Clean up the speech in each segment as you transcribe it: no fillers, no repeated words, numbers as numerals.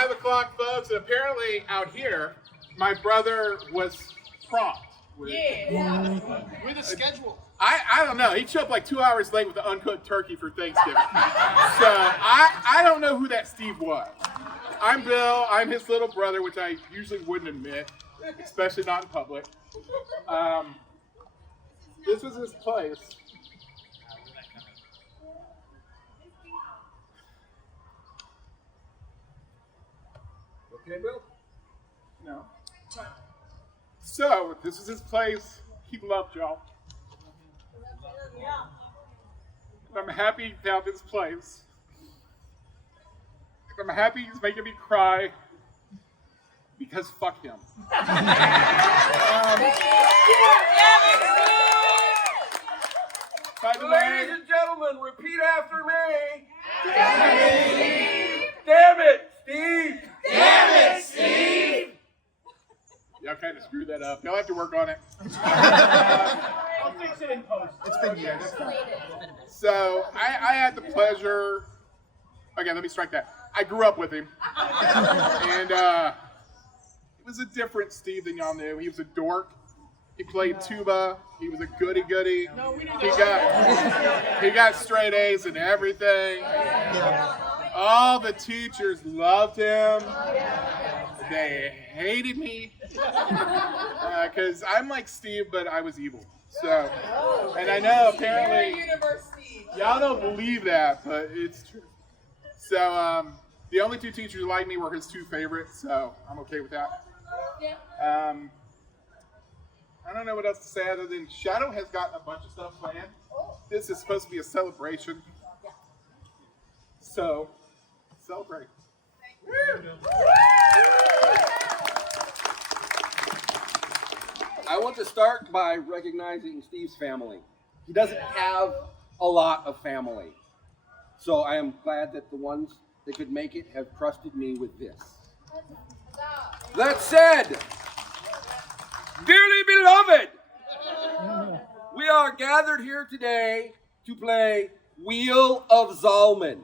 5 o'clock, folks. And apparently out here, my brother was prompt. With a schedule. I don't know. He showed up like 2 hours late with an uncooked turkey for Thanksgiving. So I don't know who that Steve was. I'm Bill. I'm his little brother, which I usually wouldn't admit, especially not in public. This was his place. Okay, Bill? No. So, this is his place. He loved y'all. I'm happy he found this place. I'm happy he's making me cry. Because fuck him. By the way, Ladies and gentlemen, repeat after me. Dammit, Steve! Damn it, Steve! y'all kind of screwed that up. Y'all have to work on it. I'll fix it in post. It's been years. So, I had the pleasure... Okay, let me strike that. I grew up with him. And it was a different Steve than y'all knew. He was a dork. He played tuba. He was a goody-goody. He got straight A's and everything. All the teachers loved him. They hated me. Because I'm like Steve, but I was evil. So, and I know apparently y'all don't believe that, but it's true. So, the only two teachers who liked me were his two favorites, so I'm okay with that. I don't know what else to say other than Shadow has gotten a bunch of stuff planned. This is supposed to be a celebration. So, celebrate. I want to start by recognizing Steve's family. He doesn't have a lot of family. So I am glad that the ones that could make it have trusted me with this. That said, dearly beloved, we are gathered here today to play Wheel of Zalman.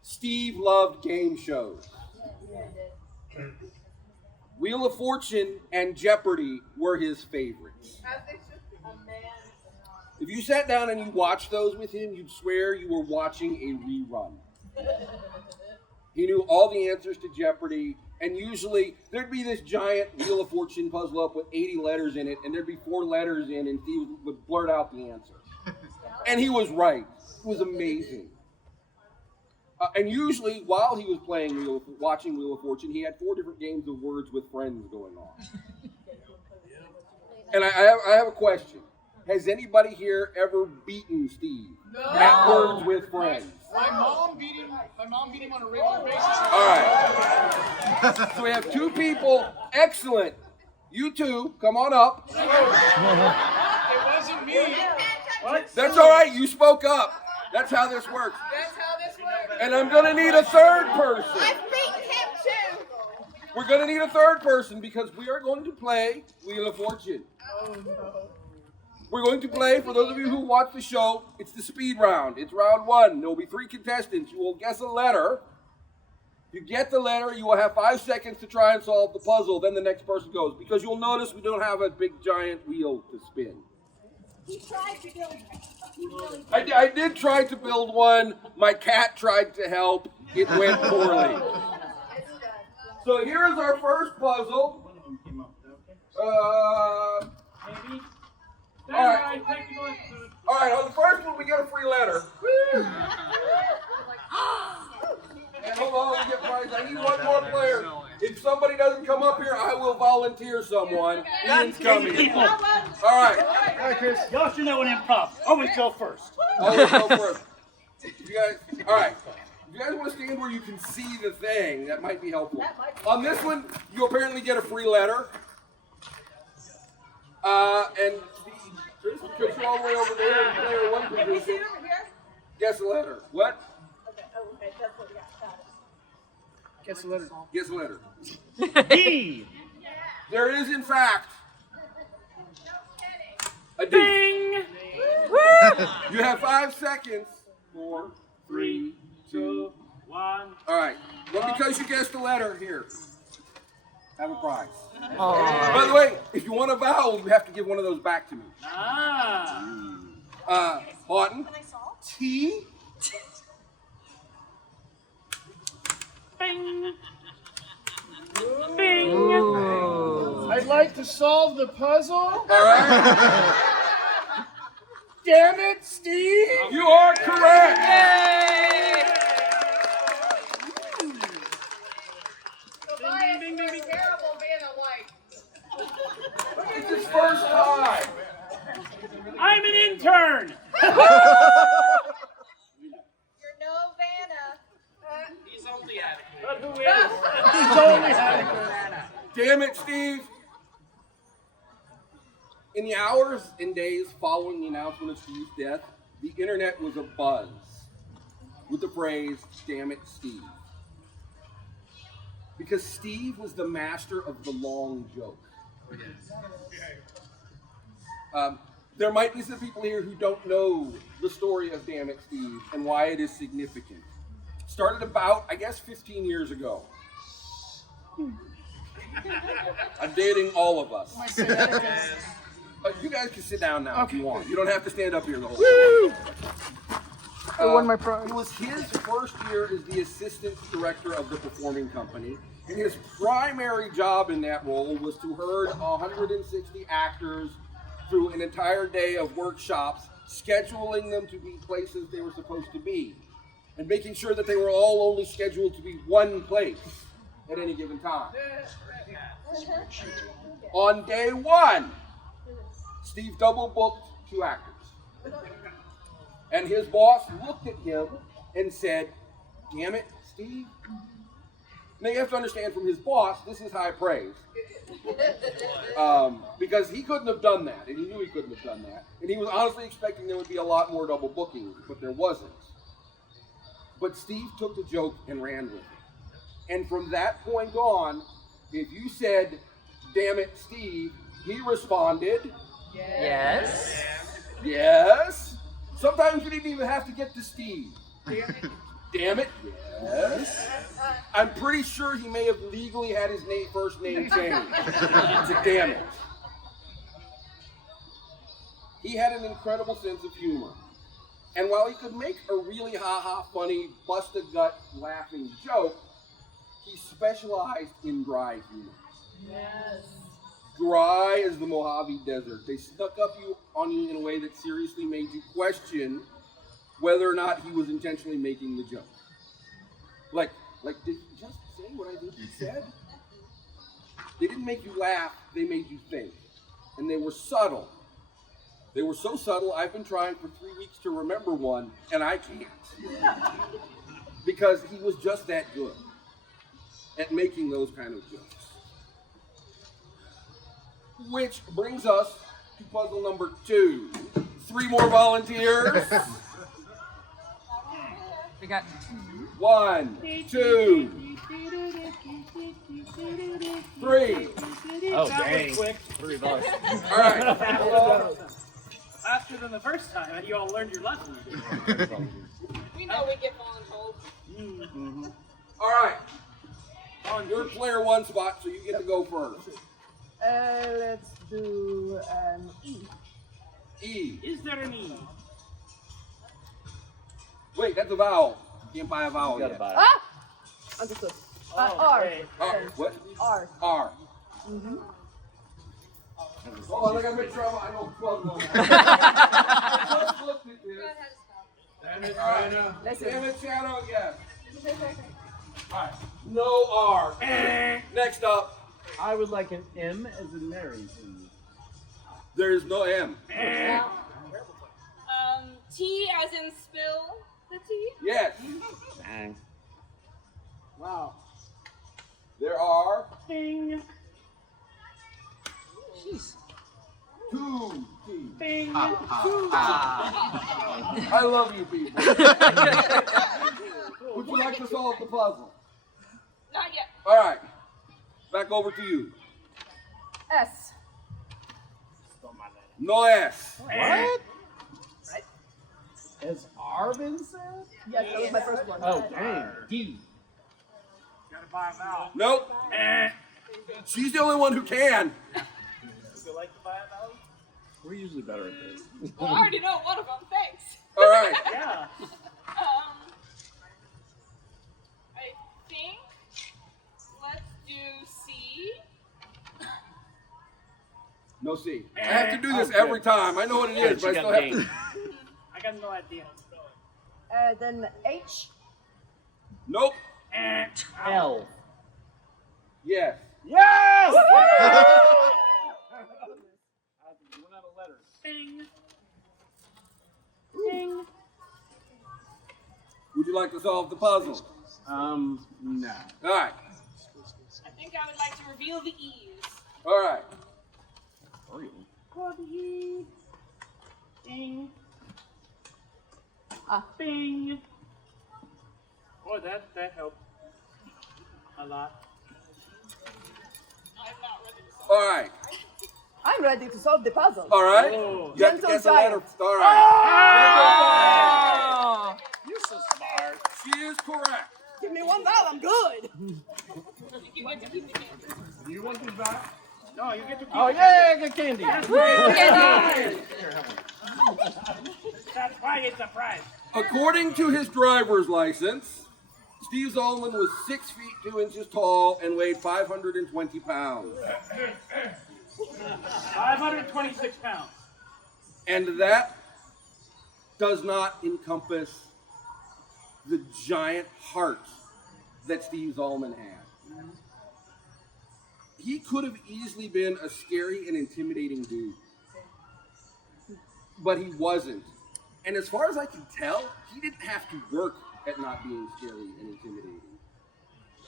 Steve loved game shows. Wheel of Fortune and Jeopardy were his favorites. If you sat down and you watched those with him, you'd swear you were watching a rerun. He knew all the answers to Jeopardy, and usually there'd be this giant Wheel of Fortune puzzle up with 80 letters in it, and there'd be 4 letters in, and Steve would blurt out the answer. And he was right. It was amazing. And usually, while he was playing watching Wheel of Fortune, he had 4 different games of words with friends going on. And I have a question. Has anybody here ever beaten Steve at Words with Friends? My mom beat him on a regular basis. All right. So we have 2 people. Excellent. You 2, come on up. It wasn't me. What? That's all right. You spoke up. That's how this works. And I'm going to need a 3rd person. I've beaten him too. We're going to need a 3rd person because we are going to play Wheel of Fortune. Oh, no. We're going to play, for those of you who watch the show, it's the speed round. It's round 1. There will be 3 contestants. You will guess a letter. If you get the letter, you will have 5 seconds to try and solve the puzzle. Then the next person goes. Because you'll notice we don't have a big giant wheel to spin. He tried to build it. I did try to build one. My cat tried to help. It went poorly. So here's our first puzzle. All right. All right, on the first one, we get a free letter. And hold on, we get prize. I need 1 more player. If somebody doesn't come up here, I will volunteer someone. Ian's coming. People. All right. All right, Chris. Y'all should know an improv. Always go first. Always go first. You guys, all right. If you guys want to stand where you can see the thing, that might be helpful. On this one, you apparently get a free letter. And Chris puts you all the way over there in player 1 position. Guess the letter. What? Okay, that's what we got. Got it. Guess the letter. Guess the letter. D. There is, in fact, a D. Ding. You have 5 seconds. 4, 3, because you guessed the letter, here. Have a prize. By the way, if you want a vowel, you have to give one of those back to me. Lawton? T? Bing. Bing. I'd like to solve the puzzle. All right. Damn it, Steve! You are correct. Tobias was terrible being a white. It's his first time. I'm an intern. You're no Vanna. But who is? He's only adequate. Damn it, Steve. In the hours and days following the announcement of Steve's death, the internet was abuzz with the phrase, "Damn it, Steve." Because Steve was the master of the long joke. There might be some people here who don't know the story of Damn It, Steve and why it is significant. Started about, I guess, 15 years ago. I'm dating all of us. You guys can sit down now if you want. You don't have to stand up here the whole time. I won my prize. It was his first year as the assistant director of the performing company, and his primary job in that role was to herd 160 actors through an entire day of workshops, scheduling them to be places they were supposed to be, and making sure that they were all only scheduled to be one place at any given time. On day one, Steve double booked 2 actors. And his boss looked at him and said, "Damn it, Steve." Now you have to understand, from his boss, this is high praise. Because he couldn't have done that, and he knew he couldn't have done that. And he was honestly expecting there would be a lot more double bookings, but there wasn't. But Steve took the joke and ran with it. And from that point on, if you said, "Damn it, Steve," he responded, Yes. "Yes." Sometimes you didn't even have to get to Steve. Damn it, yes. I'm pretty sure he may have legally had his first name changed to Damn It. He had an incredible sense of humor. And while he could make a really ha-ha funny, bust-a-gut laughing joke, he specialized in dry humor. Yes. Dry as the Mojave Desert. They snuck up on you in a way that seriously made you question whether or not he was intentionally making the joke. Like, did he just say what I think he said? They didn't make you laugh, they made you think. And they were subtle. They were so subtle, I've been trying for 3 weeks to remember one, and I can't. Because he was just that good at making those kind of jokes. Which brings us to puzzle number 2. 3 more volunteers. We got 1, 2, 3. Oh, dang. Quick. All right. Faster than the first time, and you all learned your lesson. We know we get voluntold. All right. You're player 1 spot, so you get to go first. Let's do E. E. Is there an E? Wait, that's a vowel. You can't buy a vowel yet. Ah! Understood. R. Okay. R. What? R. R. Hold on, I gotta make sure I know which one. I just looked at this. Damn it, Damn it, Shadow, yes. Alright, no R. Next up, I would like an M as in Mary, please. there's no M. T as in spill the tea. Yes. Wow. There are Bing. 2 T's. Bing. I love you people. Would you like to solve the puzzle? Not yet. Alright, back over to you. S. No S. What? Has R been said? Yes, that was my first one. Oh, dang. D. buy a vowel. Nope. She's the only one who can. Would you like to buy a vowel? We're usually better at this. Well, I already know one of them. Thanks. All right. Yeah. I think let's do C. No C. I have to do this every time. I know what it is, but I still have to. I got no idea. Then H. Nope. L. Yes. Yes! Run out of letters. Ding. Ding. Would you like to solve the puzzle? No. All right. I think I would like to reveal the E's. All right. W. Ding. Ah. Bing. Boy, that helped a lot. I'm not ready to solve. All right. I'm ready to solve the puzzle. All right. Oh. You have to Gentle guess a letter. giant. All right. Oh. You're so smart. She is correct. Give me one vowel, I'm good. You get to keep the candy. Do you want these back? No, you get to keep Oh, it. yeah, good candy. That's why it's a prize. According to his driver's license, Steve Zalman was 6 feet 2 inches tall and weighed 520 pounds. 526 pounds. And that does not encompass the giant heart that Steve Zalman had. He could have easily been a scary and intimidating dude. But he wasn't. And as far as I can tell, he didn't have to work at not being scary and intimidating.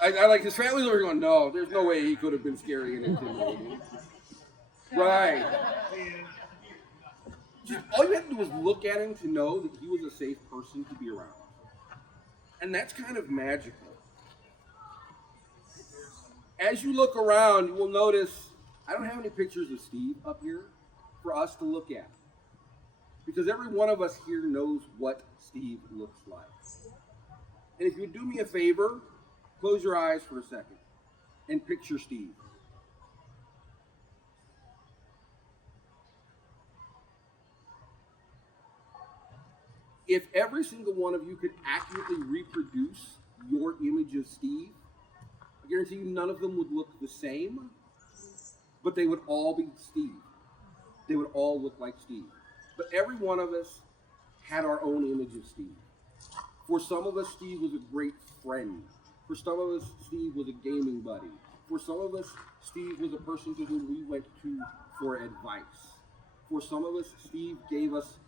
I like his family's over going, no, there's no way he could have been scary and intimidating. Right. Just all you had to do was look at him to know that he was a safe person to be around. And that's kind of magical. As you look around, you will notice I don't have any pictures of Steve up here for us to look at. Because every one of us here knows what Steve looks like. And if you do me a favor, close your eyes for a second and picture Steve. If every single one of you could accurately reproduce your image of Steve, I guarantee you none of them would look the same, but they would all be Steve. They would all look like Steve. But every one of us had our own image of Steve. For some of us, Steve was a great friend. For some of us, Steve was a gaming buddy. For some of us, Steve was a person to whom we went to for advice. For some of us, Steve gave us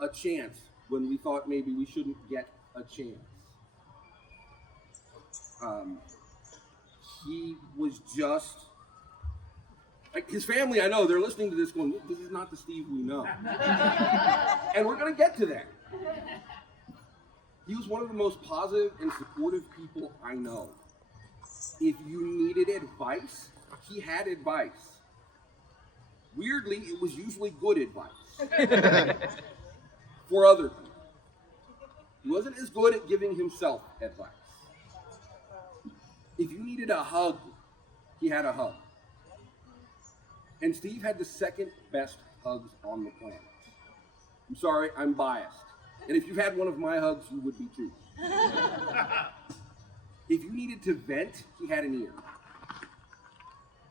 a chance when we thought maybe we shouldn't get a chance. He was just, like his family, I know, they're listening to this going, this is not the Steve we know. And we're going to get to that. He was one of the most positive and supportive people I know. If you needed advice, he had advice. Weirdly, it was usually good advice for other people. He wasn't as good at giving himself advice. If you needed a hug, he had a hug. And Steve had the second best hugs on the planet. I'm sorry, I'm biased. And if you had one of my hugs, you would be too. If you needed to vent, he had an ear.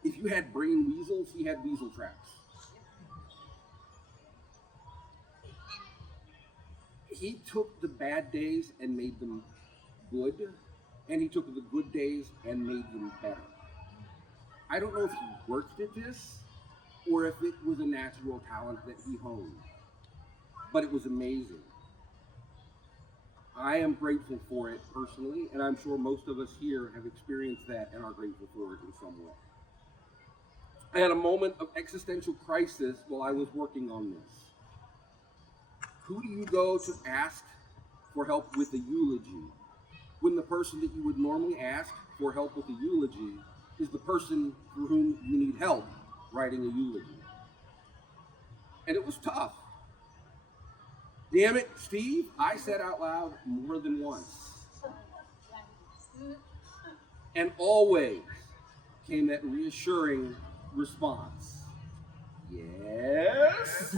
If you had brain weasels, he had weasel traps. He took the bad days and made them good, and he took the good days and made them better. I don't know if he worked at this or if it was a natural talent that he honed, but it was amazing. I am grateful for it personally, and I'm sure most of us here have experienced that and are grateful for it in some way. I had a moment of existential crisis while I was working on this. Who do you go to ask for help with a eulogy when the person that you would normally ask for help with a eulogy is the person for whom you need help writing a eulogy? And it was tough. Damn it, Steve, I said out loud more than once. And always came that reassuring response. Yes?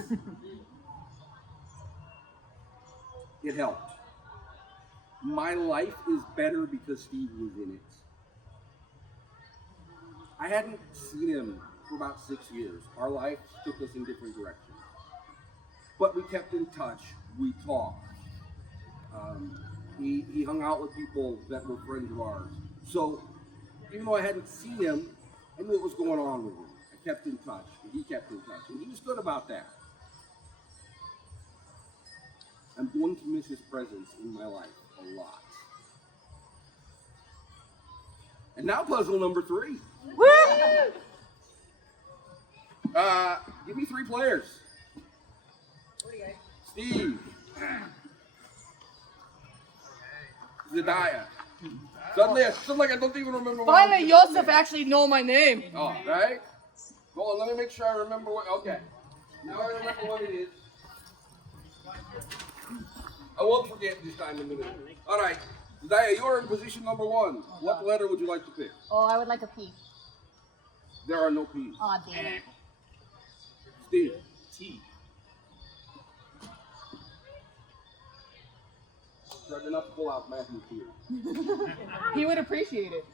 It helped. My life is better because Steve was in it. I hadn't seen him for about 6 years. Our lives took us in different directions. But we kept in touch. We talked. He hung out with people that were friends of ours. So even though I hadn't seen him, I knew what was going on with him. I kept in touch, and he kept in touch, and he was good about that. I'm going to miss his presence in my life a lot. And now puzzle number 3. Woo! Give me 3 players. Steve. Zedaya. Suddenly I don't even remember what Finally, Yosef actually know my name. Oh, right? Hold on, let me make sure I remember what. Okay. Now I remember what it is. I won't forget this time in a minute. All right. Zedaya, you're in position number 1. What letter would you like to pick? Oh, I would like a P. There are no P's. Aw, damn it. Steve. T. Try not to pull out Matthew here. He would appreciate it.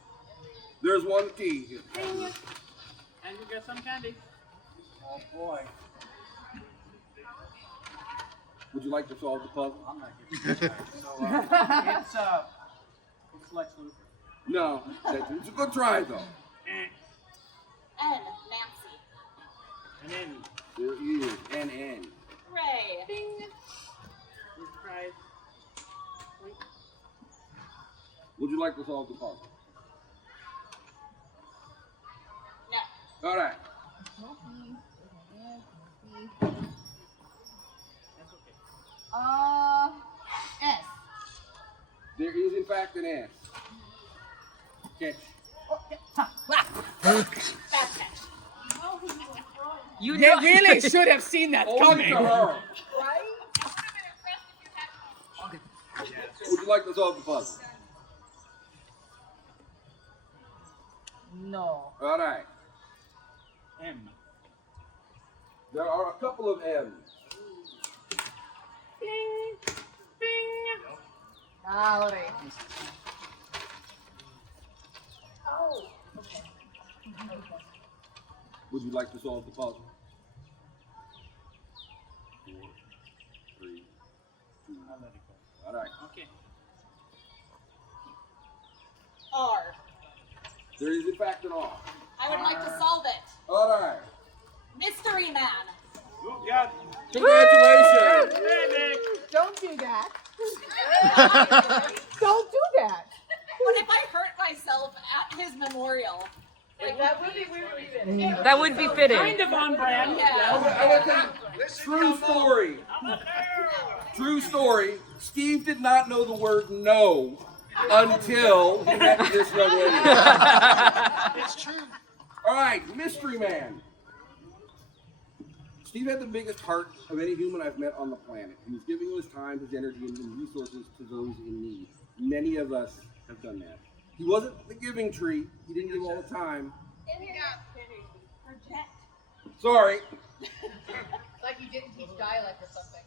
There's 1 T here. And you get some candy. Oh boy. Would you like to solve the puzzle? I'm not getting it. So, it's Lex Luthor. No. It's a good try, though. N. Nancy. And then There is an N. Ray. surprise. Would you like to solve the puzzle? No. All right. S. There is, in fact, an S. Catch. Fast catch. You They know, really should have seen that Only to coming. her. Right? Would you like to solve the puzzle? No. All right. M. There are a couple of M's. Ahora. Would you like to solve the puzzle? 4, 3, 2. I'll let it go. All right. Okay. R. There is, in fact, an R. I would like to solve it. All right. Mystery Man. You got Congratulations. baby. Don't do that. Don't do that. What if I hurt myself at his memorial? That would be weird. that would be fitting. Kind of on brand. Yeah. I want to tell you, true story. True story. Steve did not know the word no until he met this young lady. It's true. All right, Mystery Man. Steve had the biggest heart of any human I've met on the planet. He was giving his time, his energy, and resources to those in need. Many of us have done that. He wasn't the giving tree. He didn't give all the time. Project. Sorry. Like you didn't teach dialect or something.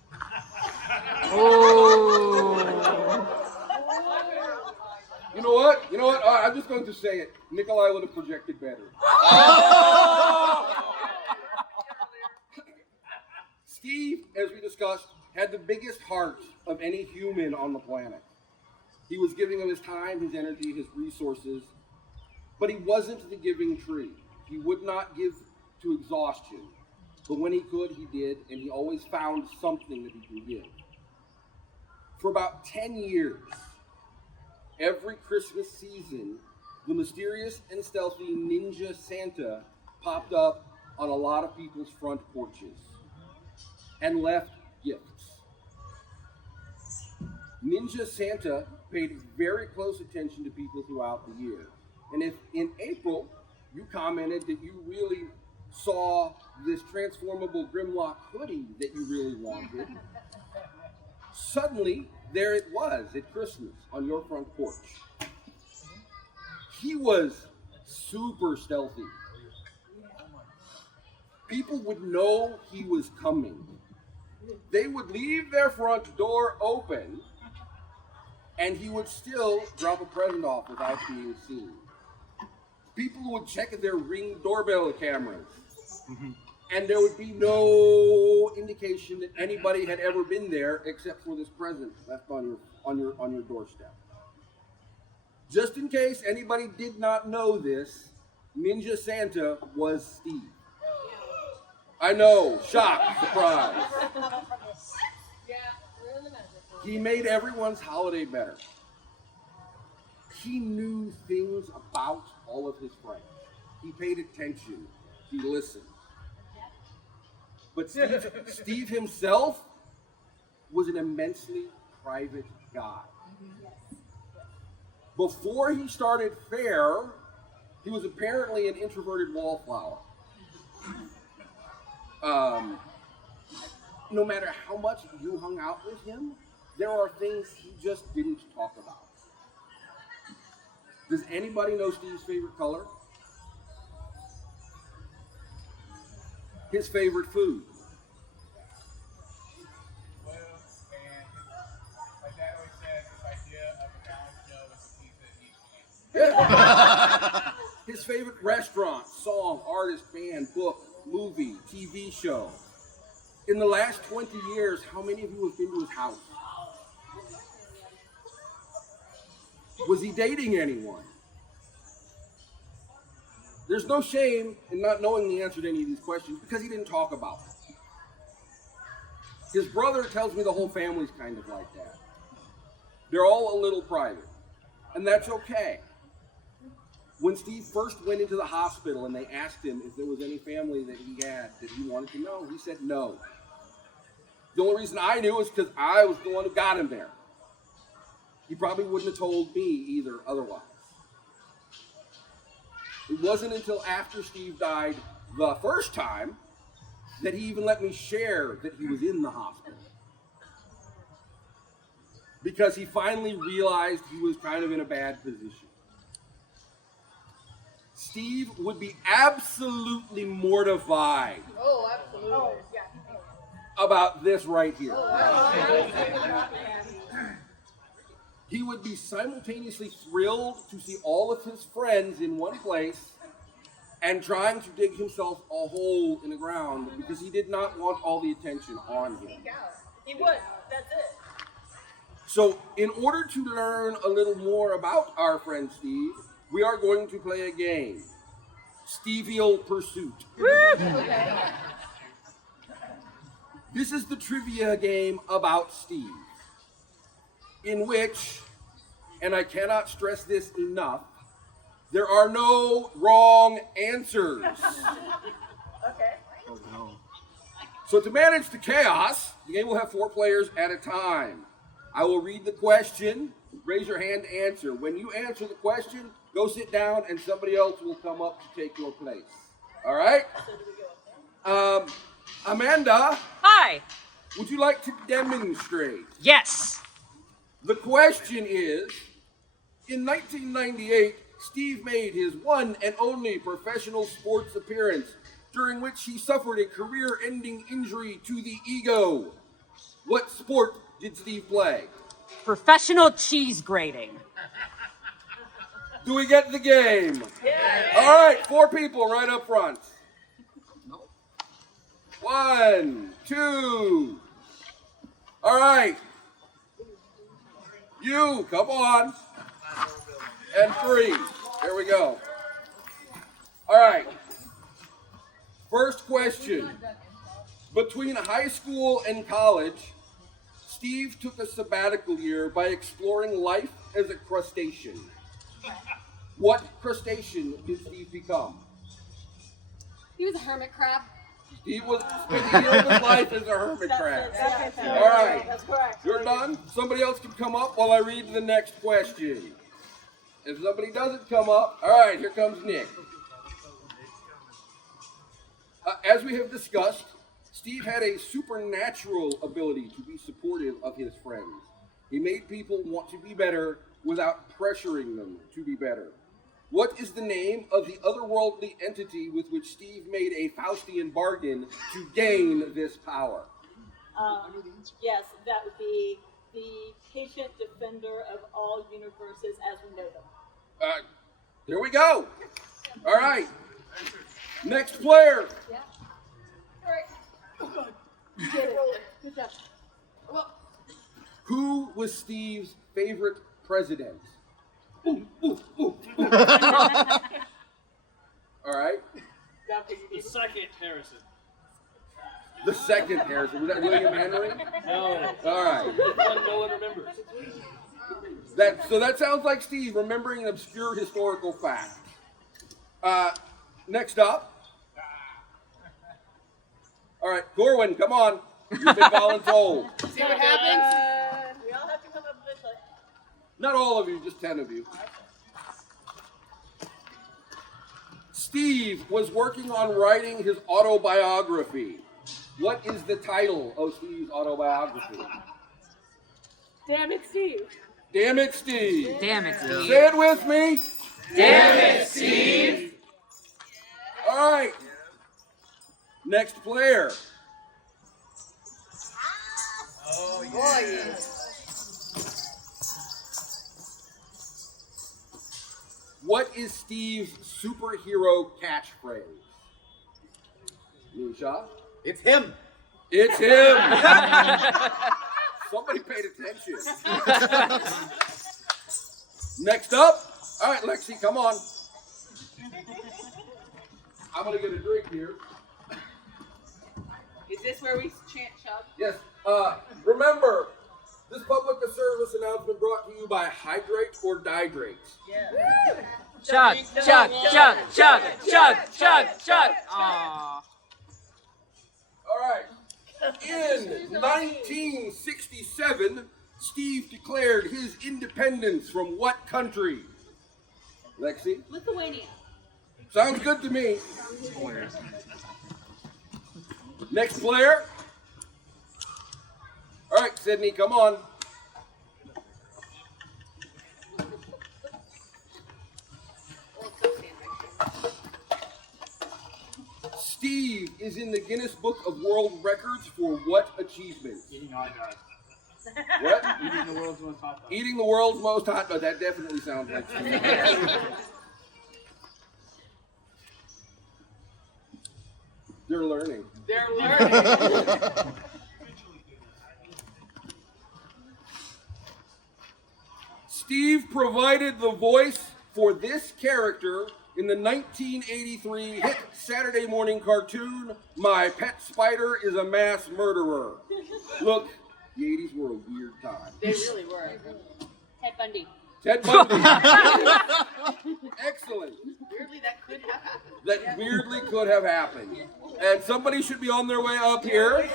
You know what? You know what? I'm just going to say it. Nikolai would have projected better. Steve, as we discussed, had the biggest heart of any human on the planet. He was giving of his time, his energy, his resources, but he wasn't the giving tree. He would not give to exhaustion, but when he could, he did, and he always found something that he could give. For about 10 years, every Christmas season, the mysterious and stealthy Ninja Santa popped up on a lot of people's front porches and left gifts. Ninja Santa paid very close attention to people throughout the year. And if in April you commented that you really saw this transformable Grimlock hoodie that you really wanted, suddenly there it was at Christmas on your front porch. he was super stealthy. People would know he was coming. They would leave their front door open, and he would still drop a present off without being seen. People would check their Ring doorbell cameras, and there would be no indication that anybody had ever been there except for this present left on your doorstep. Just in case anybody did not know this, Ninja Santa was Steve. I know, shock, surprise. He made everyone's holiday better. He knew things about all of his friends. He paid attention. He listened. But Steve himself was an immensely private guy. Before he started fair, he was apparently an introverted wallflower. No matter how much you hung out with him, there are things he just didn't talk about. Does anybody know Steve's favorite color? His favorite food? Blue, and my dad always said this idea of a balanced Joe is a pizza each week. His favorite restaurant, song, artist, band, book, movie, TV show. In the last 20 years, how many of you have been to his house? Was he dating anyone? There's no shame in not knowing the answer to any of these questions because he didn't talk about them. His brother tells me the whole family's kind of like that. They're all a little private, and that's okay. When Steve first went into the hospital and they asked him if there was any family that he had that he wanted to know, he said no. The only reason I knew is because I was the one who got him there. He probably wouldn't have told me either otherwise. It wasn't until after Steve died the first time that he even let me share that he was in the hospital. Because he finally realized he was kind of in a bad position. Steve would be absolutely mortified Oh, absolutely. about this right here. Oh, He would be simultaneously thrilled to see all of his friends in one place and trying to dig himself a hole in the ground because he did not want all the attention on him. he would. That's it. So, in order to learn a little more about our friend Steve, we are going to play a game. Stevial Pursuit. Okay. This is the trivia game about Steve, in which, and I cannot stress this enough, there are no wrong answers. Okay. So to manage the chaos, the game will have 4 players at a time. I will read the question, raise your hand to answer. When you answer the question, go sit down and somebody else will come up to take your place. All right? Amanda, Hi. would you like to demonstrate? Yes. The question is, in 1998, Steve made his one and only professional sports appearance, during which he suffered a career-ending injury to the ego. What sport did Steve play? Professional cheese grating. Do we get the game? All right, 4 people right up front. 1, 2. All right. You, come on. And 3. There we go. All right. First question. Between high school and college, Steve took a sabbatical year by exploring life as a crustacean. What crustacean did Steve become? He was a hermit crab. Steve was spending the year of his life as a hermit crab. All right. That's correct. You're done? Somebody else can come up while I read the next question. If somebody doesn't come up, all right, here comes Nick. As we have discussed, Steve had a supernatural ability to be supportive of his friends. He made people want to be better without pressuring them to be better. What is the name of the otherworldly entity with which Steve made a Faustian bargain to gain this power? Yes, that would be the patient defender of all universes as we know them. There we go. All right. Next player. Yeah. All right. You did it. Good job. Who was Steve's favorite president? Ooh, ooh, ooh, ooh. All right. The second Harrison. The second Harrison. Was that William Henry? No. All right. No one remembers. So that sounds like Steve remembering an obscure historical fact. Next up. All right, Corwin, come on. You've been voluntold. See what happens? We all have to come up eventually. Not all of you, just 10 of you. Steve was working on writing his autobiography. What is the title of Steve's autobiography? Dammit, Steve. Dammit, Steve. Damn it, Steve. Say it with me. Damn it, Steve. All right. Next player. What is Steve's superhero catchphrase? Nisha? It's him. It's him. Somebody paid attention. Next up. All right, Lexi, come on. I'm going to get a drink here. Is this where we chant chug? Yes. Remember, this public service announcement brought to you by Hydrate or Dihydrate. Chug, chug, chug, chug, chug, chug, chug. Aww. All right. In 1967, Steve declared his independence from what country? Lexi? Lithuania. Sounds good to me. Next player. All right, Sydney, come on. Steve is in the Guinness Book of World Records for what achievement? Eating hot dogs. What? Eating the world's most hot dogs. Eating the world's most hot dog. That definitely sounds like Steve. They're learning. They're learning. Steve provided the voice for this character in the 1983 hit Saturday morning cartoon, My Pet Spider is a Mass Murderer. Look, the 80s were a weird time. They really were. Ted Bundy. Ted Bundy. Excellent. Weirdly, that could have happened. That weirdly could have happened. And somebody should be on their way up here.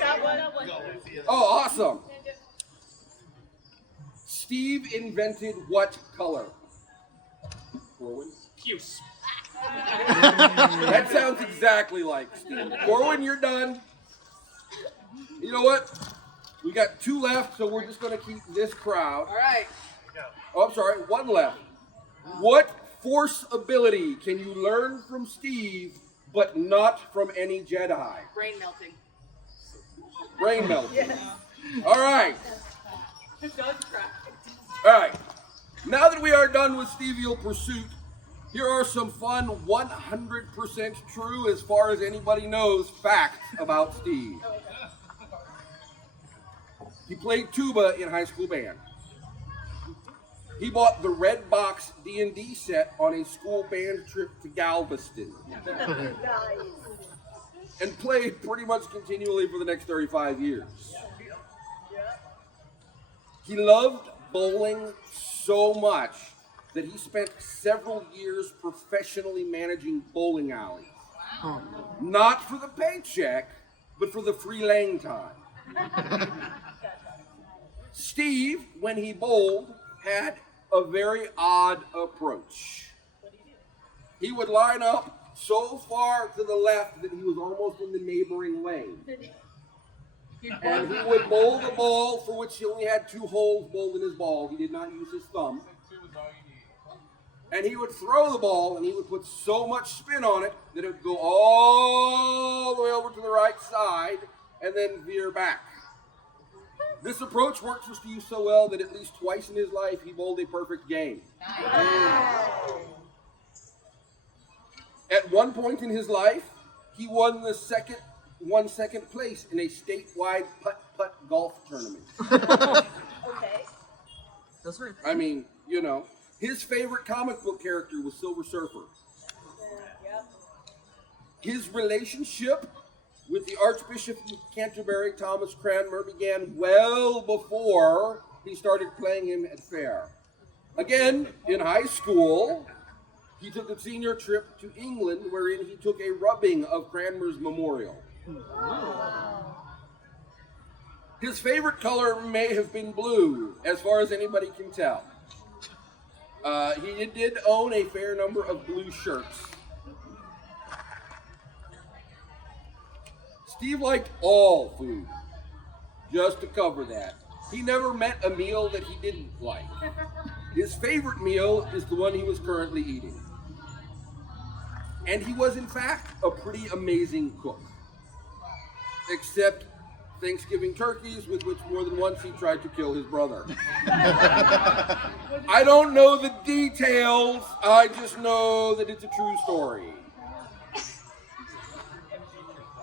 Oh, awesome. Steve invented what color? Corwin? Puce. That sounds exactly like Steve. Corwin, you're done. You know what? We got 2 left, so we're just going to keep this crowd. All right. Oh, I'm sorry, 1 left. What force ability can you learn from Steve, but not from any Jedi? Brain melting. Brain melting. Yes. All right. Does crack. All right. Now that we are done with Stevial Pursuit, here are some fun 100% true as far as anybody knows facts about Steve. He played tuba in high school band. He bought the Red Box D&D set on a school band trip to Galveston. And played pretty much continually for the next 35 years. He loved bowling so much that he spent several years professionally managing bowling alleys. Not for the paycheck, but for the free lane time. Steve, when he bowled, had a very odd approach. He would line up so far to the left that he was almost in the neighboring lane. And he would bowl the ball for which he only had 2 holes bowled in his ball. He did not use his thumb. And he would throw the ball, and he would put so much spin on it that it would go all the way over to the right side and then veer back. This approach worked for Steve so well that at least twice in his life he bowled a perfect game. At one point in his life, he won second place in a statewide putt-putt golf tournament. Okay. I mean, you know, his favorite comic book character was Silver Surfer. Yep. His relationship with the Archbishop of Canterbury, Thomas Cranmer, began well before he started playing him at fair. Again, in high school, he took a senior trip to England wherein he took a rubbing of Cranmer's memorial. His favorite color may have been blue, as far as anybody can tell. He did own a fair number of blue shirts. Steve liked all food, just to cover that. He never met a meal that he didn't like. His favorite meal is the one he was currently eating. And he was, in fact, a pretty amazing cook. Except Thanksgiving turkeys, with which more than once he tried to kill his brother. I don't know the details, I just know that it's a true story.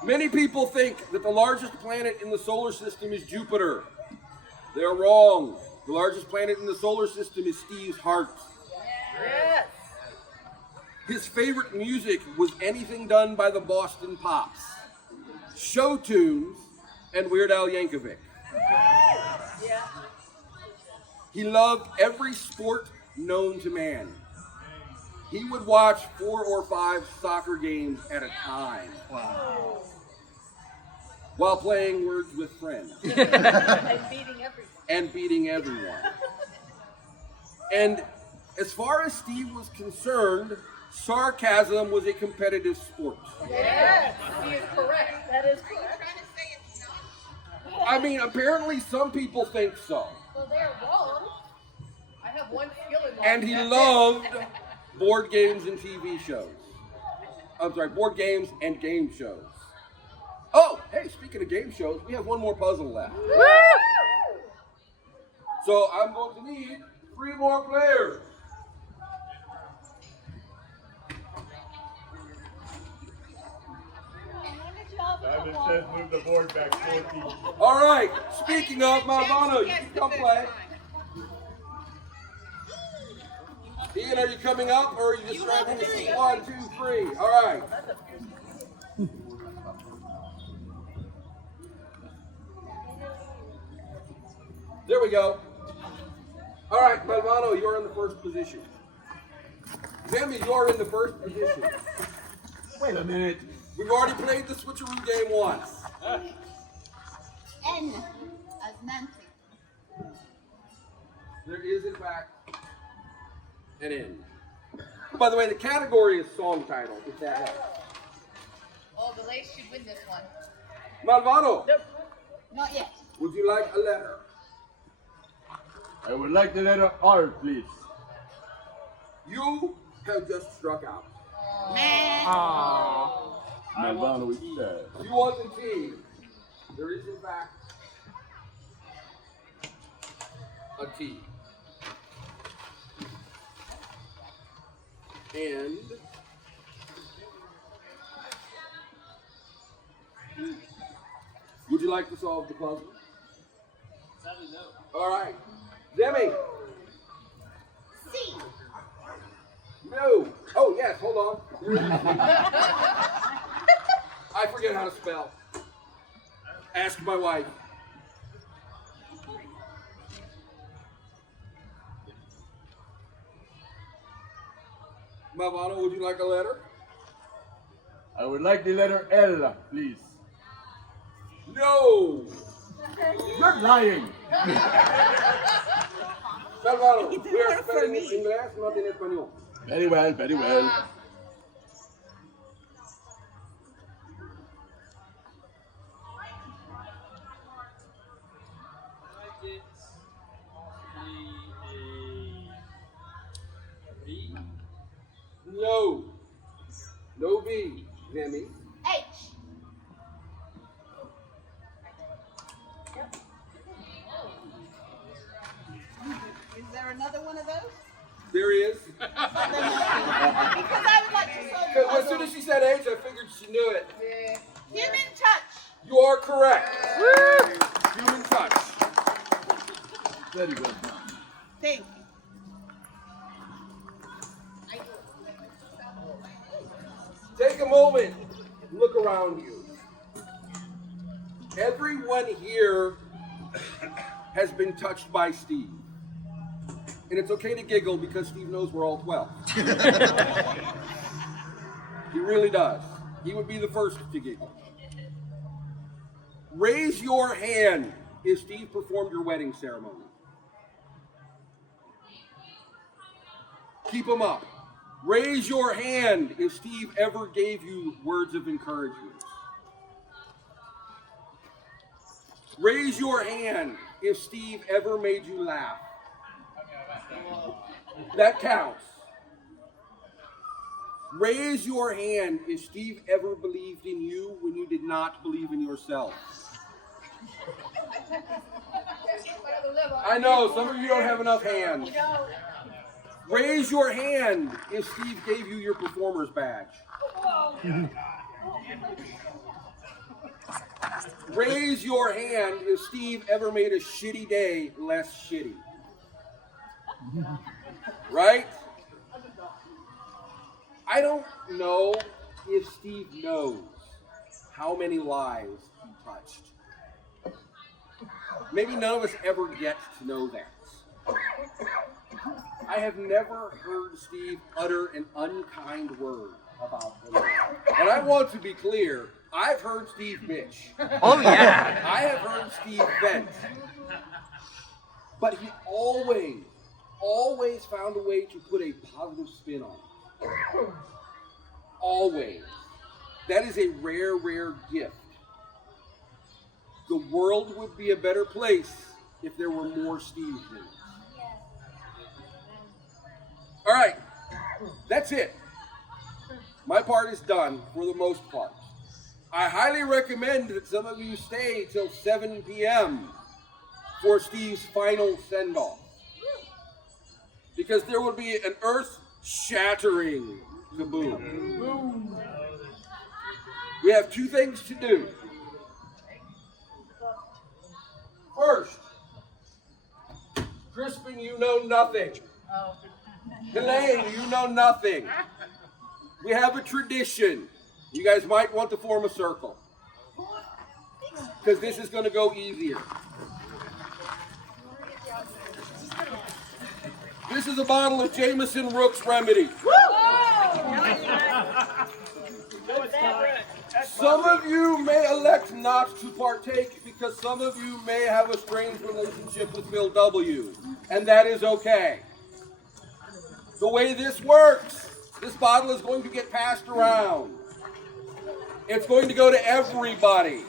Many people think that the largest planet in the solar system is Jupiter. They're wrong. The largest planet in the solar system is Steve's heart. Yes. His favorite music was anything done by the Boston Pops, show tunes, and Weird Al Yankovic. Yeah. He loved every sport known to man. He would watch 4 or 5 soccer games at a time. Wow. While playing Words with Friends. And beating everyone. And as far as Steve was concerned, sarcasm was a competitive sport. Yes. He is correct. That is correct. I mean, apparently some people think so. Well, they're wrong. I have one skill in life. And he that's loved it. board games and TV shows. I'm sorry, board games and game shows. Oh, hey, speaking of game shows, we have one more puzzle left. So I'm going to need 3 more players. Simon says move the board back 4 feet. All right, speaking of Malvano, you can come play. Ian, are you coming up or are you just trying to see 1, 2, 3? All right. There we go. All right, Malvano, you're in the first position. Demi, you're in the first position. Wait a minute. We've already played the switcheroo game once. N as Nancy. There is, in fact, an N. By the way, the category is song title, if that helps. Oh, the Lace should win this one. Malvano, Not yet. would you like a letter? I would like the letter R, please. You have just struck out. Malvano is sad. You want the T. There is, in fact, a T. And would you like to solve the puzzle? Sadly, no. All right. Demi. C. No. Oh, yes, hold on. There it is. I forget how to spell. Ask my wife. Malvano, would you like a letter? I would like the letter L, please. No. You're lying. Malvano, we are spelling in English, not in Espanol. Very well, very well. B. No. No B. Demi. H. Is there another one of those? There is. Because I would like to solve the As soon as she said H, I figured she knew it. Human touch. You are correct. Human touch. Very good. Thank you. Take a moment. Look around you. Everyone here has been touched by Steve. And it's okay to giggle because Steve knows we're all 12. He really does. He would be the first to giggle. Raise your hand if Steve performed your wedding ceremony. Keep them up. Raise your hand if Steve ever gave you words of encouragement. Raise your hand if Steve ever made you laugh. That counts. Raise your hand if Steve ever believed in you when you did not believe in yourself. I know, some of you don't have enough hands. Raise your hand if Steve gave you your performer's badge. Raise your hand if Steve ever made a shitty day less shitty. Right? I don't know if Steve knows how many lives he touched. Maybe none of us ever get to know that. I have never heard Steve utter an unkind word about him. And I want to be clear, I've heard Steve bitch. Oh, yeah. I have heard Steve vent. But he always found a way to put a positive spin on it. Always. That is a rare, rare gift. The world would be a better place if there were more Steves in it. All right, that's it. My part is done for the most part. I highly recommend that some of you stay till 7 p.m. for Steve's final send-off. Because there will be an earth-shattering kaboom. We have two things to do. First, Crispin, you know nothing. Helene, you know nothing. We have a tradition. You guys might want to form a circle. Because this is going to go easier. This is a bottle of Jameson Rook's Remedy. Some of you may elect not to partake because some of you may have a strange relationship with Bill W. And that is okay. The way this works, this bottle is going to get passed around. It's going to go to everybody.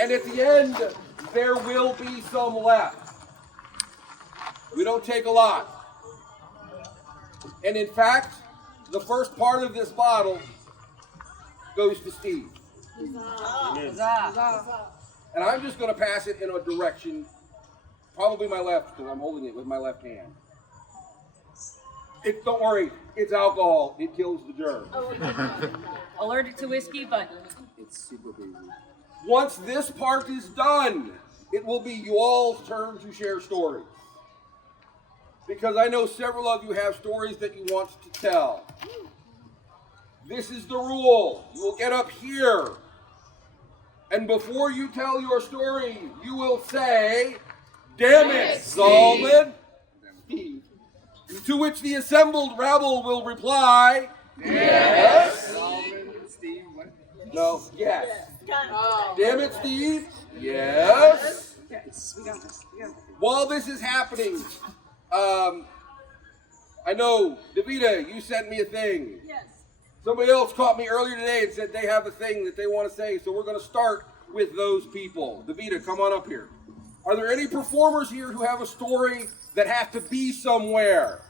And at the end, there will be some left. We don't take a lot. And in fact, the first part of this bottle goes to Steve. And I'm just going to pass it in a direction, probably my left, because I'm holding it with my left hand. Don't worry, it's alcohol. It kills the germs. Allergic to whiskey, but It's super easy. Once this part is done, it will be you all's turn to share stories. Because I know several of you have stories that you want to tell. This is the rule. You will get up here. And before you tell your story, you will say, "Dammit, Zalman." Steve. To which the assembled rabble will reply, "Yes." Steve, what? No, yes. Oh. Damn it, Steve. Yes. We got this. While this is happening, I know, Davida, you sent me a thing. Yes. Somebody else caught me earlier today and said they have a thing that they want to say, so we're going to start with those people. Davida, come on up here. Are there any performers here who have a story that has to be somewhere?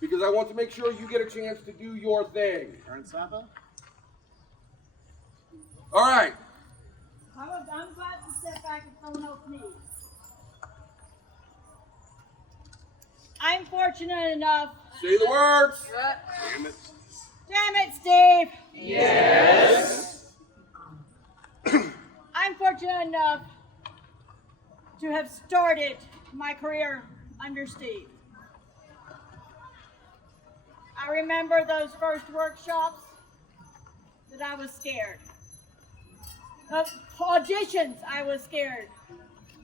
Because because I want to make sure you get a chance to do your thing. Aaron Sapa? All right. I'm glad to step back and someone else needs. I'm fortunate enough. Say the words. Damn it. Damn it, Steve. Yes. I'm fortunate enough to have started my career under Steve. I remember those first workshops that I was scared. Of auditions, I was scared.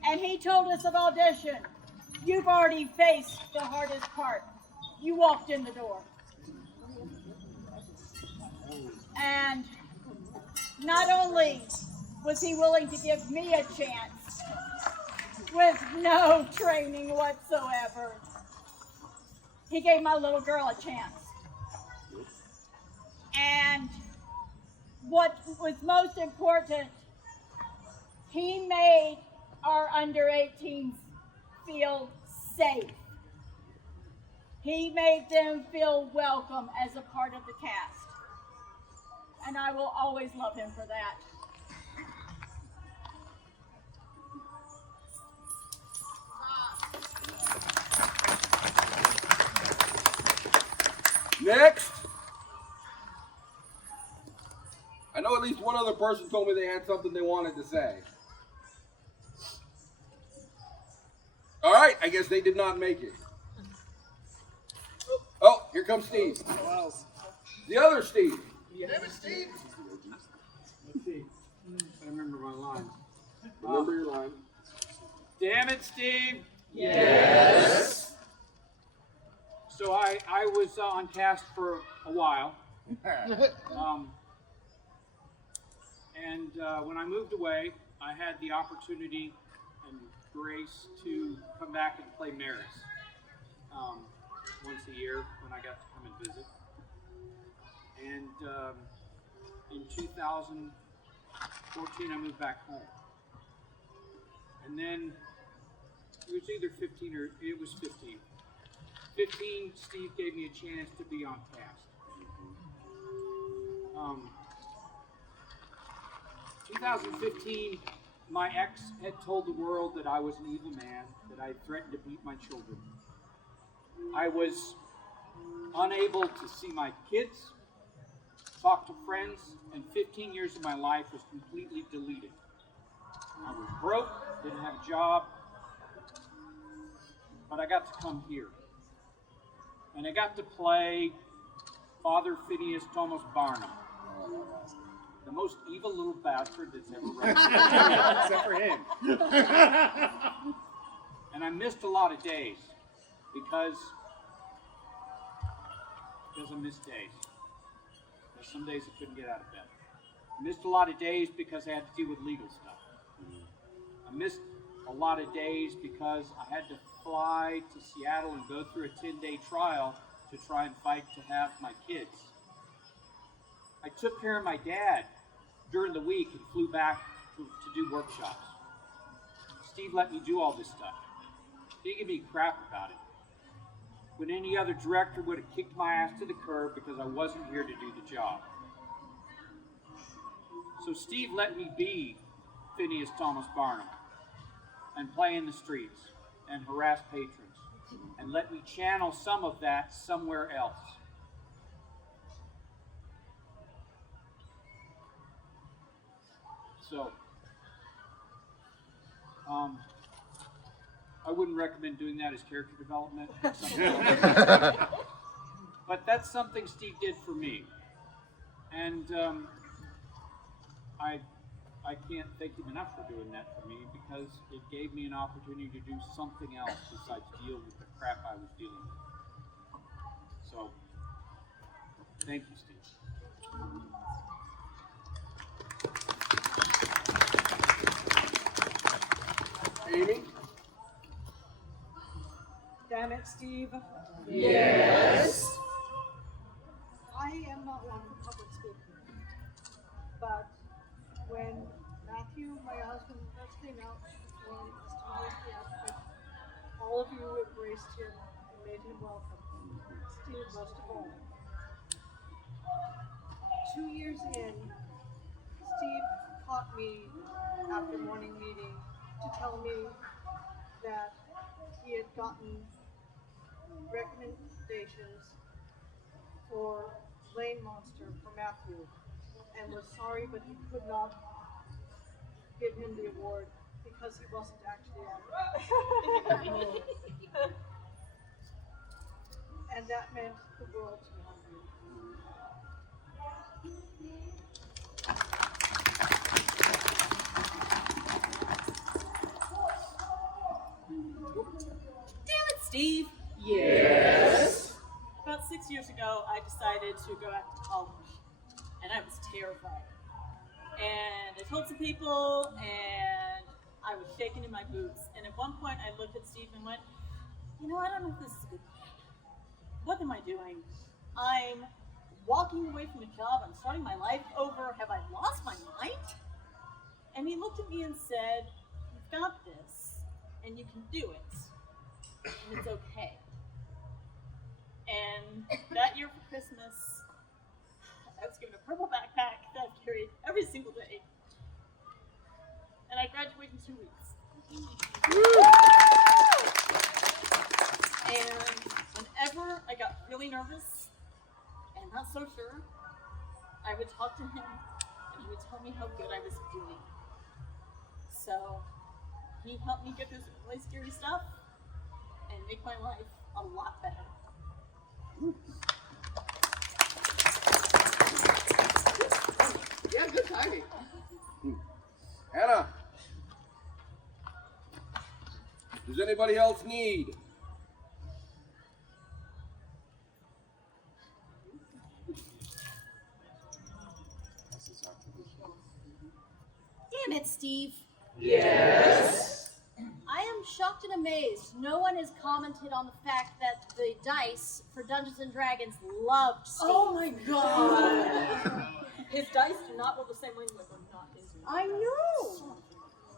And he told us of audition. You've already faced the hardest part. You walked in the door. And not only was he willing to give me a chance with no training whatsoever, he gave my little girl a chance. And what was most important, he made our under 18s feel safe. He made them feel welcome as a part of the cast. And I will always love him for that. Next. I know at least one other person told me they had something they wanted to say. All right, I guess they did not make it. Oh, here comes Steve. The other Steve. Damn it, Steve. Let's see. I remember my line. Remember your line. Damn it, Steve. Yes. So I was on cast for a while. And when I moved away, I had the opportunity and grace to come back and play Maris once a year when I got to come and visit. And in 2014, I moved back home. And then it was either 15 or it was 15. 15, Steve gave me a chance to be on cast. 2015, my ex had told the world that I was an evil man, that I threatened to beat my children. I was unable to see my kids, talk to friends, and 15 years of my life was completely deleted. I was broke, didn't have a job, but I got to come here. And I got to play Father Phineas Thomas Barnum, the most evil little bastard that's ever run. Except for him. And I missed a lot of days because I missed days. There's some days I couldn't get out of bed. I missed a lot of days because I had to deal with legal stuff. I missed a lot of days because I had to fly to Seattle and go through a 10-day trial to try and fight to have my kids. I took care of my dad during the week and flew back to do workshops. Steve let me do all this stuff. He didn't give me crap about it. When any other director would have kicked my ass to the curb because I wasn't here to do the job. So Steve let me be Phineas Thomas Barnum and play in the streets and harass patrons and let me channel some of that somewhere else. So, I wouldn't recommend doing that as character development. But that's something Steve did for me. And I can't thank him enough for doing that for me because it gave me an opportunity to do something else besides deal with the crap I was dealing with. So, thank you, Steve. Amy? Damn it, Steve. Yes. I am not one public speaker, but when Matthew, my husband, first came out and established the outfit, all of you embraced him and made him welcome. Steve, most of all. 2 years in, Steve caught me after morning meeting to tell me that he had gotten recommendations for Lane Monster for Matthew and was sorry, but he could not give him the award because he wasn't actually on it. And that meant the world to me. Damn it, Steve. Yes. About 6 years ago, I decided to go out to college, and I was terrified. And I told some people, and I was shaking in my boots. And at one point, I looked at Steve and went, you know, I don't know if this is a good plan. What am I doing? I'm walking away from a job. I'm starting my life over. Have I lost my mind? And he looked at me and said, you've got this, and you can do it. And it's okay. And that year for Christmas, I was given a purple backpack that I've carried every single day. And I graduate in 2 weeks. And whenever I got really nervous and not so sure, I would talk to him and he would tell me how good I was doing. So he helped me get through some really scary stuff and make my life a lot better. Yeah, good timing. Hannah, does anybody else need? Damn it, Steve. Yes. I am shocked and amazed. No one has commented on the fact that the dice for Dungeons and Dragons loved Steve. Oh my god! His dice do not roll the same way when they're not his. I know.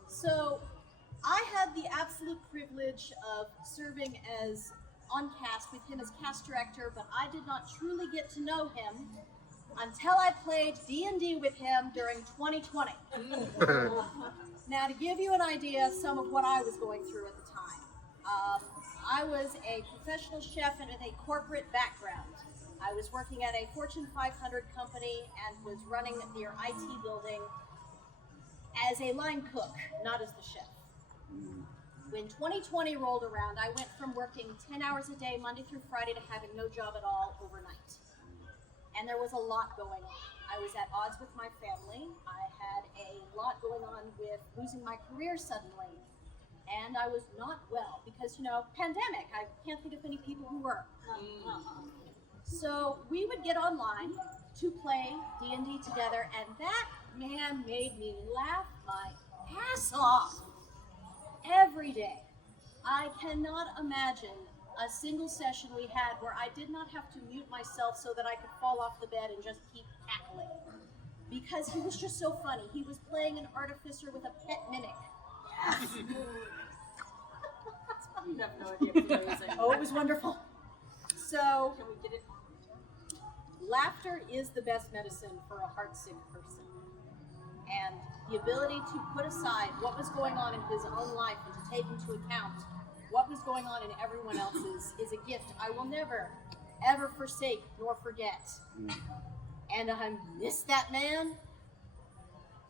So, I had the absolute privilege of serving as on cast with him as cast director, but I did not truly get to know him until I played D&D with him during 2020. Now, to give you an idea of some of what I was going through at the time, I was a professional chef and with a corporate background. I was working at a Fortune 500 company and was running their IT building as a line cook, not as the chef. When 2020 rolled around, I went from working 10 hours a day, Monday through Friday, to having no job at all overnight. And there was a lot going on. I was at odds with my family. I had a lot going on with losing my career suddenly. And I was not well because, you know, pandemic. I can't think of many people who were. So we would get online to play D&D together, and that man made me laugh my ass off every day. I cannot imagine a single session we had where I did not have to mute myself so that I could fall off the bed and just keep cackling. Because he was just so funny. He was playing an artificer with a pet mimic. You have no idea what you're using. Oh, it was wonderful. So, Can we get it? laughter is the best medicine for a heartsick person. And the ability to put aside what was going on in his own life and to take into account what was going on in everyone else's is a gift I will never, ever forsake nor forget. And I miss that man.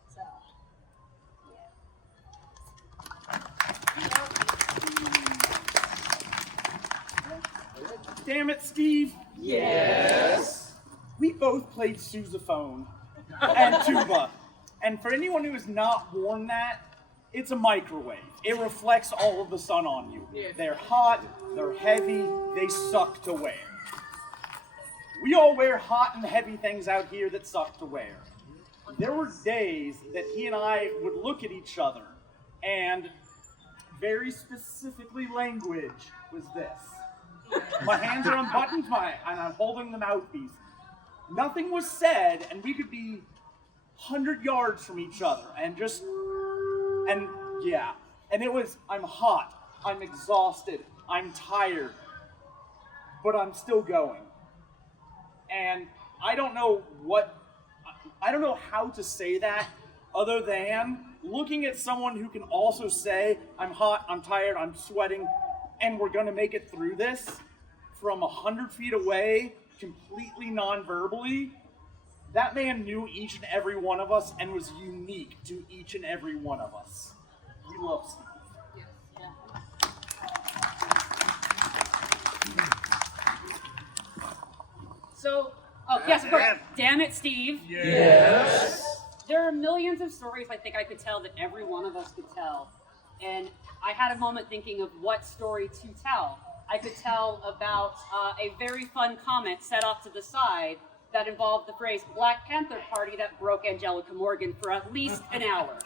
So, Damn it, Steve. Yes. We both played sousaphone and tuba. And for anyone who has not worn that, it's a microwave. It reflects all of the sun on you. They're hot, they're heavy, they suck to wear. We all wear hot and heavy things out here that suck to wear. There were days that he and I would look at each other, and very specifically language was this. My hands are unbuttoned, and I'm holding the mouthpiece. Nothing was said, and we could be 100 yards from each other, and it was, I'm hot, I'm exhausted, I'm tired, but I'm still going. And I don't know how to say that other than looking at someone who can also say, I'm hot, I'm tired, I'm sweating, and we're gonna make it through this from 100 feet away, completely non-verbally. That man knew each and every one of us and was unique to each and every one of us. We love Steve. So, yes, of course. Dammit, Steve. Yes. There are millions of stories I think I could tell that every one of us could tell. And I had a moment thinking of what story to tell. I could tell about a very fun comment set off to the side that involved the phrase Black Panther Party that broke Angelica Morgan for at least an hour.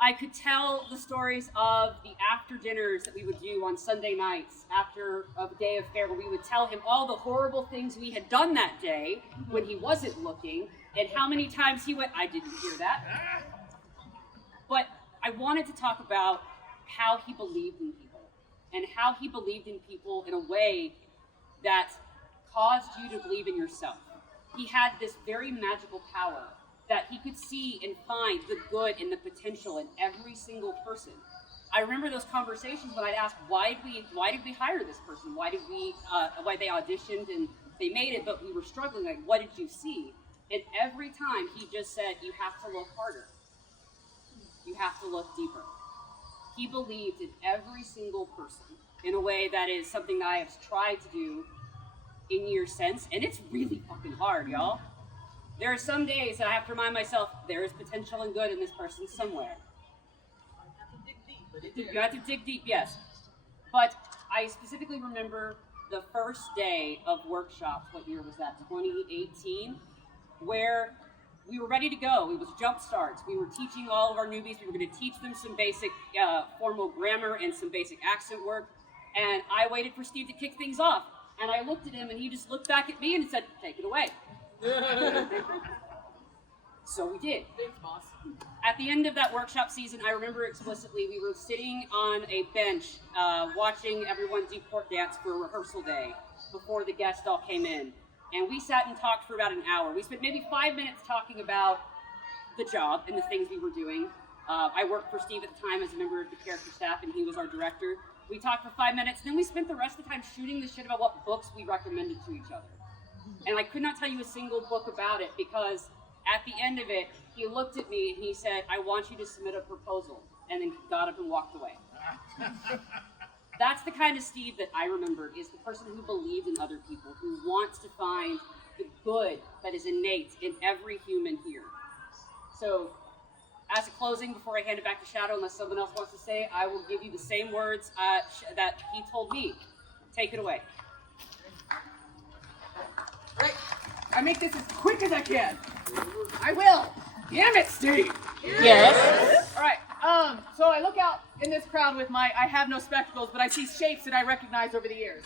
I could tell the stories of the after dinners that we would do on Sunday nights after a day of fair, where we would tell him all the horrible things we had done that day when he wasn't looking, and how many times he went, I didn't hear that. But I wanted to talk about how he believed in people, and how he believed in people in a way that caused you to believe in yourself. He had this very magical power that he could see and find the good and the potential in every single person. I remember those conversations when I'd ask, why did we hire this person? Why they auditioned and they made it, but we were struggling. Like, what did you see? And every time he just said, you have to look harder. You have to look deeper. He believed in every single person in a way that is something that I have tried to do in years since, and it's really fucking hard, y'all. There are some days that I have to remind myself, there is potential and good in this person somewhere. You have to dig deep, yes. But I specifically remember the first day of workshops, what year was that, 2018, where we were ready to go. It was jump starts. We were teaching all of our newbies. We were going to teach them some basic formal grammar and some basic accent work. And I waited for Steve to kick things off. And I looked at him, and he just looked back at me and said, take it away. So we did. Thanks, boss. At the end of that workshop season, I remember explicitly, we were sitting on a bench watching everyone do court dance for a rehearsal day before the guests all came in. And we sat and talked for about an hour. We spent maybe 5 minutes talking about the job and the things we were doing. I worked for Steve at the time as a member of the character staff, and he was our director. We talked for 5 minutes, then we spent the rest of the time shooting the shit about what books we recommended to each other. And I could not tell you a single book about it, because at the end of it, he looked at me and he said, I want you to submit a proposal. And then he got up and walked away. That's the kind of Steve that I remember, is the person who believes in other people, who wants to find the good that is innate in every human here. So, as a closing, before I hand it back to Shadow, unless someone else wants to say, I will give you the same words that he told me. Take it away. Right. I make this as quick as I can. I will. Damn it, Steve. Yes. All right. So I look out in this crowd with I have no spectacles, but I see shapes that I recognize over the years.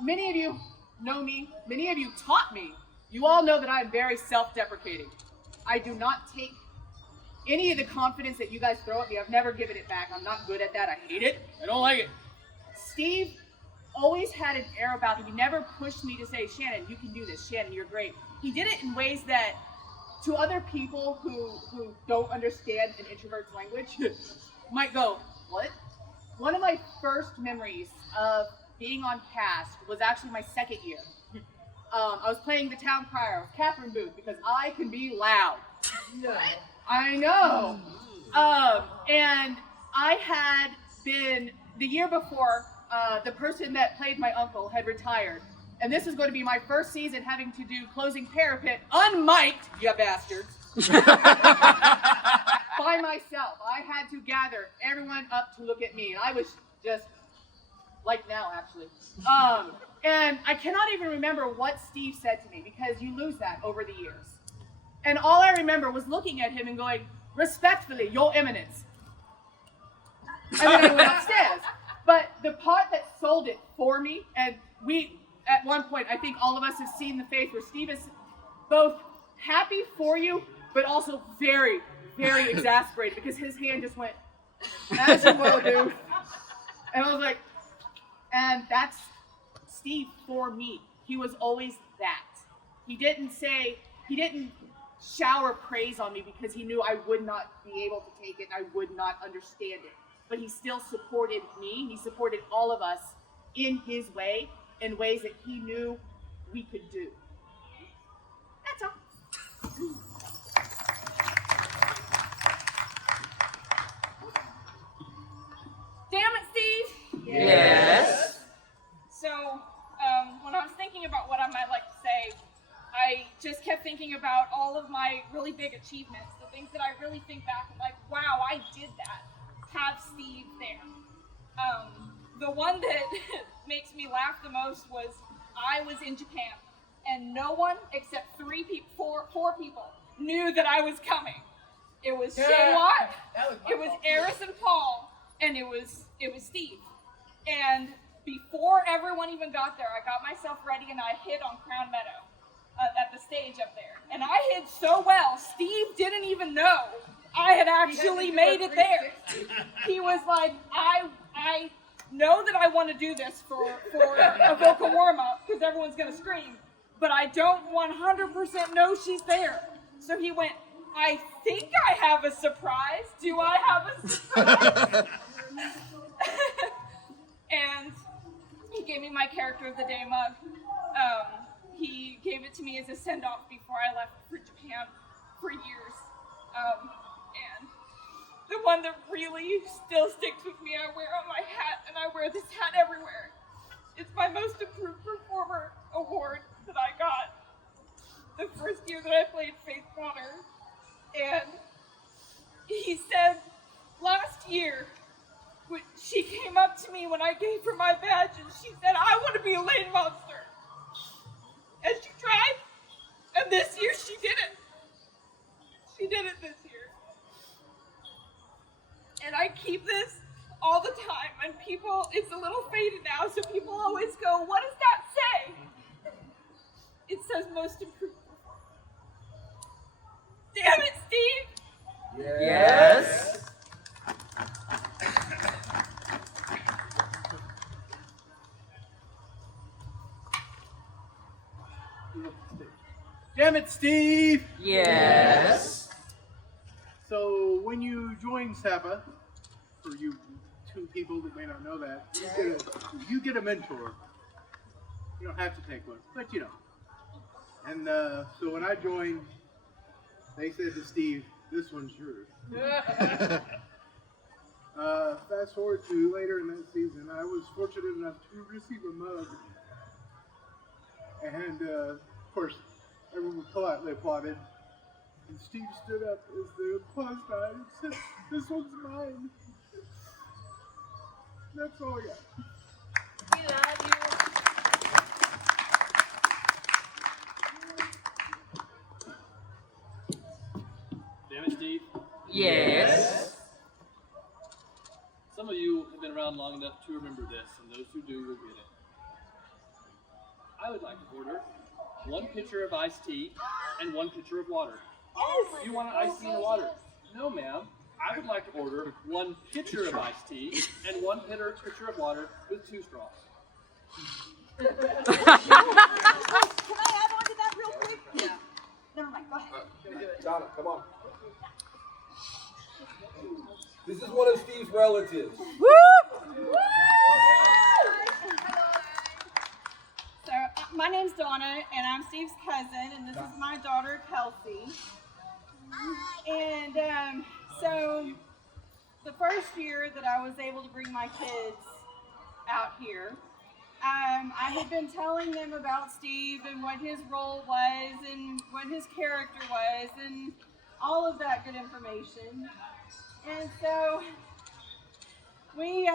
Many of you know me. Many of you taught me. You all know that I am very self-deprecating. I do not take any of the confidence that you guys throw at me. I've never given it back. I'm not good at that. I hate it. I don't like it. Steve always had an air about him. He never pushed me to say, Shannon, you can do this. Shannon, you're great. He did it in ways that, to other people who don't understand an introvert's language, might go, what? One of my first memories of being on cast was actually my second year. I was playing the town crier. I was Catherine Booth, because I can be loud. No. I know. And I had been, the year before, the person that played my uncle had retired. And this was going to be my first season having to do closing parapet, unmiked, you bastards, by myself. I had to gather everyone up to look at me. And I was just, like now, actually. And I cannot even remember what Steve said to me, because you lose that over the years. And all I remember was looking at him and going, respectfully, Your Eminence. And then I went upstairs. But the part that sold it for me, and we, at one point, I think all of us have seen the face where Steve is both happy for you, but also very, very exasperated, because his hand just went, as you will do. And I was like, and that's Steve for me. He was always that. He didn't shower praise on me because he knew I would not be able to take it and I would not understand it. But he still supported me. He supported all of us in his way, in ways that he knew we could do. That's all. Dammit, Steve! Yes. So, when I was thinking about what I might like to say, I just kept thinking about all of my really big achievements, the things that I really think back and like, wow, I did that. Have Steve there. The one that makes me laugh the most was I was in Japan and no one except four people knew that I was coming. It was Shane Watt, it was Eris and Paul, and it was Steve. And before everyone even got there, I got myself ready and I hid on Crown Meadow at the stage up there. And I hid so well, Steve didn't even know I had actually made it there. He was like, I know that I want to do this for a vocal warm-up because everyone's going to scream, but I don't 100% know she's there. So he went, I think I have a surprise. Do I have a surprise? And he gave me my character of the day mug. He gave it to me as a send-off before I left for Japan for years. And the one that really still sticks with me, I wear on my hat, and I wear this hat everywhere. It's my Most Improved Performer award that I got the first year that I played Faith Bonner. And he said last year, she came up to me when I gave her my badge and she said, I want to be a lane monster. And she tried. And this year she did it. She did it this year. And I keep this all the time. And people, it's a little faded now, so people always go, what does that say? It says Most Improved. Damn it, Steve! Yes. Damn it, Steve! Yes. So, when you join SAPA, for you two people that may not know that, you get a mentor. You don't have to take one, but you know. And so when I joined, they said to Steve, this one's yours. Fast forward to later in that season, I was fortunate enough to receive a mug. And, of course, everyone politely applauded. And Steve stood up as the applause died and said, this one's mine. That's all I got. We love you. Damn it, Steve. Yes. Some of you have been around long enough to remember this, and those who do will get it. I would like to order 1 pitcher of iced tea and 1 pitcher of water. Yes. You want an iced tea and water? No, ma'am. I would like to order 1 pitcher of iced tea and 1 pitcher of water with 2 straws. Can I add on to that real quick? Yeah. Never mind, go ahead. Donna, come on. This is one of Steve's relatives. So, my name's Donna, and I'm Steve's cousin, and this is my daughter, Kelsey. And so, the first year that I was able to bring my kids out here, I had been telling them about Steve and what his role was and what his character was and all of that good information. And so we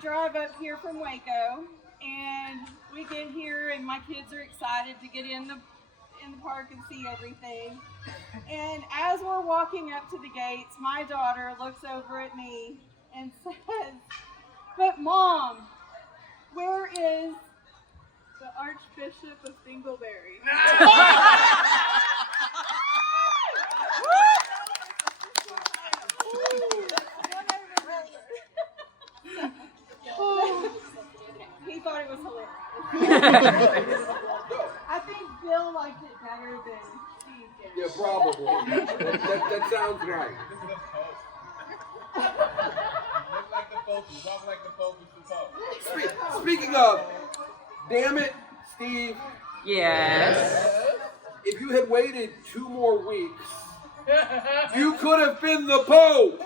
drive up here from Waco, and we get here, and my kids are excited to get in the park and see everything. And as we're walking up to the gates, my daughter looks over at me and says, "But Mom, where is the Archbishop of Dingleberry?" He thought it was hilarious. I think Bill liked it better than Steve did. Yeah, probably. that sounds right. Look like the focus. Walk like the focus. Speaking of, damn it, Steve. Yes. If you had waited 2 more weeks, you could have been the Pope.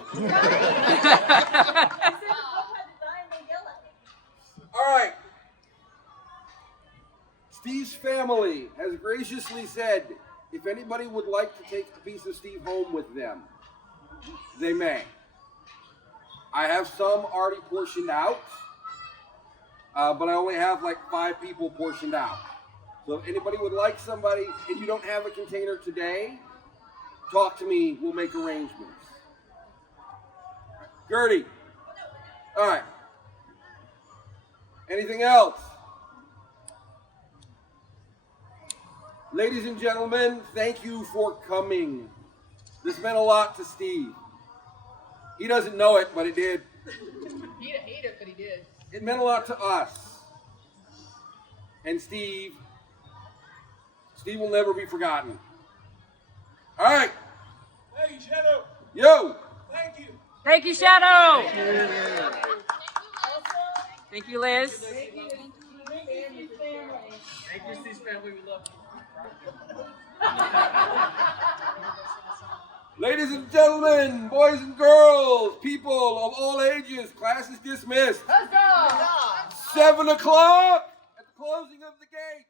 All right. Steve's family has graciously said if anybody would like to take a piece of Steve home with them, they may. I have some already portioned out, but I only have like 5 people portioned out. So if anybody would like somebody and you don't have a container today, talk to me. We'll make arrangements. Gertie. All right. Anything else? Ladies and gentlemen, thank you for coming. This meant a lot to Steve. He doesn't know it, but it did. He didn't hate it, but he did. It meant a lot to us. And Steve will never be forgotten. All right. Hey, Shadow. Yo. Thank you. Thank you, Shadow. Thank you, Liz. Thank you, Steve's family. We love you. Ladies and gentlemen, boys and girls, people of all ages, class is dismissed. Let's go! 7 o'clock at the closing of the gates.